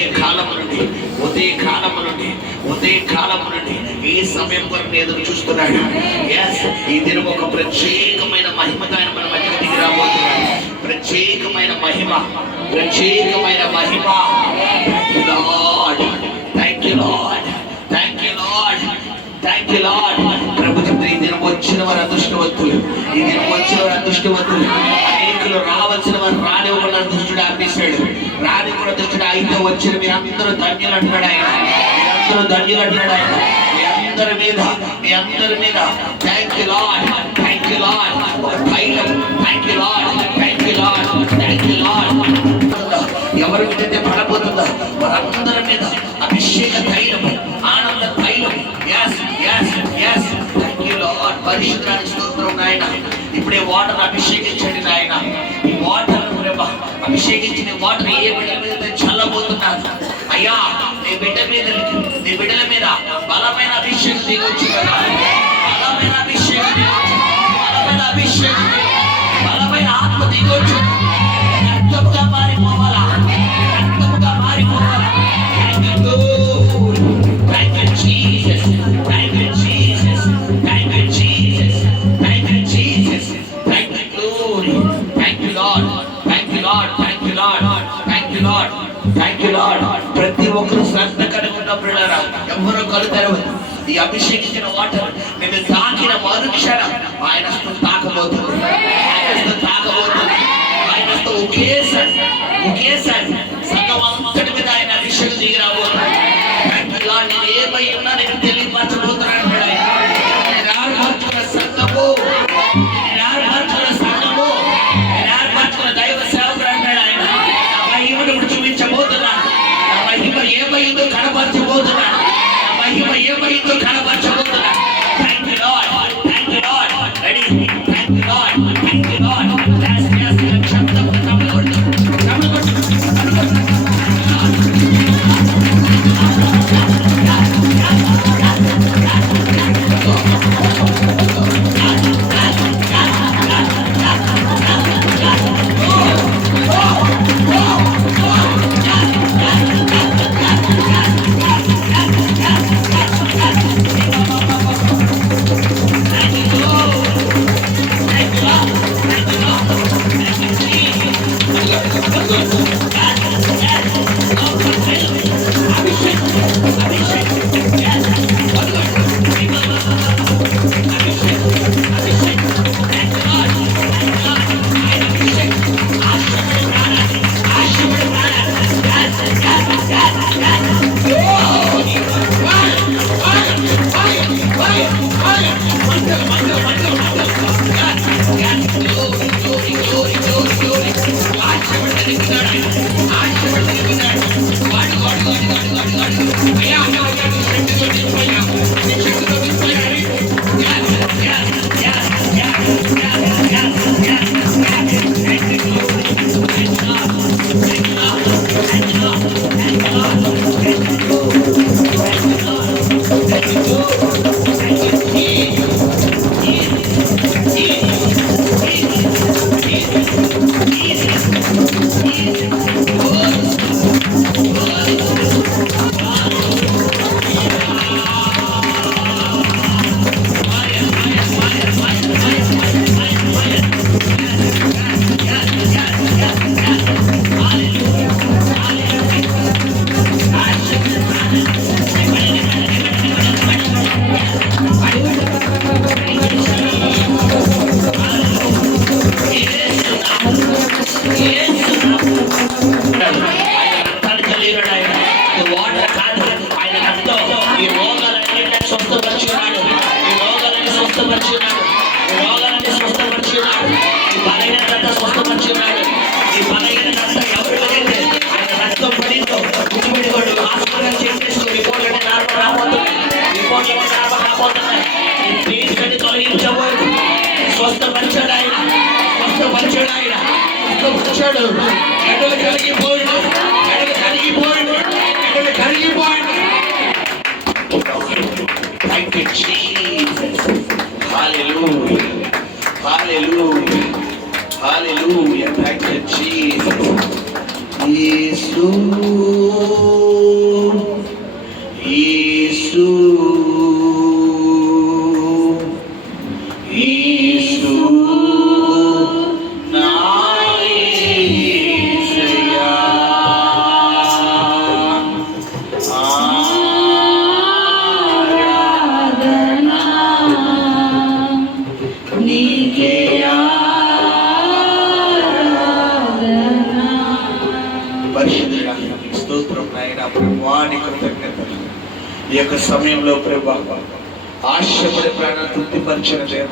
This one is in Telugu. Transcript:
ఉదయ కాలము నుండి ఉదయ కాలము నుండి ఉదయ కాలము నుండి ఈ సమయం వరకు ఎదురు చూస్తున్నాడు. ఎస్ ఈ దినం ఒక ప్రత్యేకమైన మహిమతో ఆయన మన మధ్య దిగి రాబోతున్నాడు ప్రత్యేకమైన మహిమ ప్రత్యేకమైన మహిమ. Thank you lord thank you lord thank you lord ప్రభు చెప్తే ఈ దినం వచ్చిన వారు అదృష్టవంతులు. ఈ దినం వచ్చిన వారు అదృష్టవంతులు. వచ్చిన మీ అందరూ ధన్యులు అంటున్నాడు ఆయన. మీ అందరూ ధన్యులు అంటున్నాడు ఆయన. మీ అందరి మీద మీ అందరి మీద thank you lord thank you lord ధైర్యం thank you lord thank you lord thank you lord ఎవరి మీద అయితే పడబోతుందా వారందరి మీద అభిషేక ధైర్యం ఆనంద ధైర్యం yes yes yes. Thank you lord పరిశుద్ధానికి స్తోత్రం నాయన. ఇప్పుడే వాటర్ అభిషేకించండి నాయన. ఈ వాటర్ ప్రభా అభిషేకించిన వాటర్ ఏ బిడ్డల మీద చల్లబోతున్నారు? అయ్యా నీ బిడ్డ మీద నీ బిడ్డల మీద బలమైన అభిషేకం దిగొచ్చు కదా. థ్యాంక్ యూ you, ప్రతి ఒక్కరు శ్రద్ధ కలిగి ఉన్న పిల్లరా ఎవరు కలు తెరవదు ఈ అభిషేకించిన వాటర్ నేను తాకిన మరుక్షణం ఆయన తాకబోతుంది. ఆయన తాకబోతుంది. ఆయన హస్తం ఒకేసారి ఒకేసారి సంఘం అంతటి మీద ఆయన అభిషేకం దిగి ఆయన నార్మల్ రాబోతున్నాయి ఈ పెయిన్స్ అన్ని తొలగించబోదు స్వస్థపరిచాడు ఆయన స్వస్థపరిచాడు ఆయన స్వస్థపరిచాడు ఎడలు కలిగిపోయిండు ఎడలు కలిగిపోయిండు ఎడలు కలిగిపోయిండు Thank you, Jesus. Hallelujah. Hallelujah. Hallelujah. Thank you, Jesus. యేసు పరిశుద్ధుడా నీకు స్తోత్రం నాయన. ప్రభువాని కృతజ్ఞతలు ఈ యొక్క సమయంలో ప్రభా ఆశపడే ప్రాణం తృప్తిపరిచిన దేవ